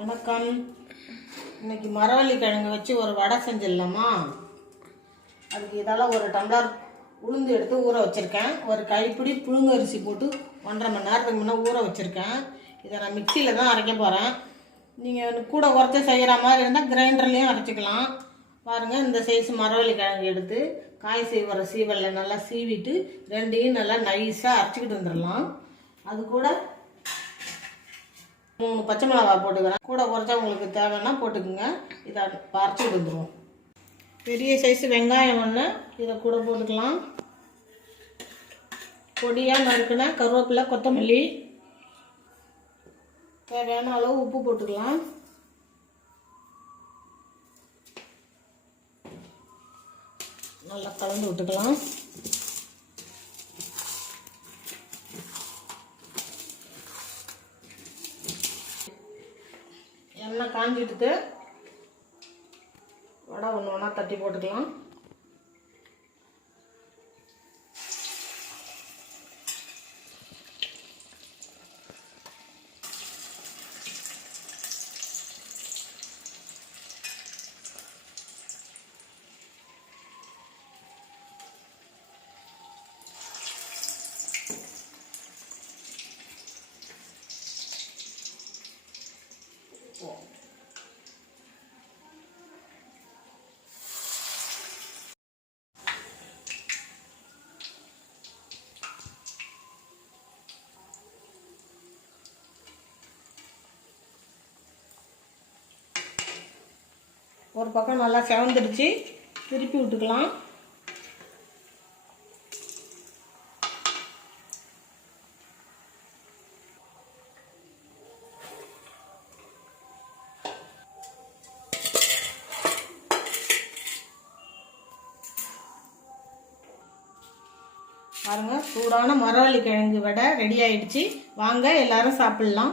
வணக்கம். இன்னைக்கு மரவள்ளி கிழங்கு வச்சு ஒரு வடை செஞ்சிடலாமா? அதுக்கு இதெல்லாம் ஒரு டம்ளர் உளுந்து எடுத்து ஊற வச்சுருக்கேன். ஒரு கைப்பிடி புழுங்கு அரிசி போட்டு 1.5 மணி நேரத்துக்கு முன்னே ஊற வச்சுருக்கேன். இதை நான் மிக்சியில் தான் அரைக்க போகிறேன். நீங்கள் கூட குறைச்சி செய்கிற மாதிரி இருந்தால் கிரைண்டர்லேயும் அரைச்சிக்கலாம். பாருங்கள், இந்த சைஸ் மரவள்ளி கிழங்கு எடுத்து காய் சீவர சீவலில் நல்லா சீவிட்டு ரெண்டையும் நல்லா நைஸாக அரைச்சிக்கிட்டு வந்துடலாம். அது கூட 3 பச்சை மிளகாய் போட்டுக்கிறேன். கூட குறைச்சா உங்களுக்கு தேவைன்னா போட்டுக்குங்க. இதை அரைச்சிக்கிட்டு வந்துடுவோம். பெரிய சைஸ் வெங்காயம் ஒன்று இதை கூட போட்டுக்கலாம். பொடியாக நறுக்குனா கருவேப்பிலை, கொத்தமல்லி, தேவையான அளவு உப்பு போட்டுக்கலாம். நல்லா கலந்து விட்டுக்கலாம். எண்ணெய் காஞ்சிட்டு வடை ஒன்று ஒன்றா தட்டி போட்டுக்கலாம். ஒரு பக்கம் நல்லா செவந்துடுச்சு, திருப்பி விட்டுக்கலாம். பாருங்க, சூடான மரவள்ளி கிழங்கு வடை ரெடி ஆயிடுச்சு. வாங்க எல்லாரும் சாப்பிடலாம்.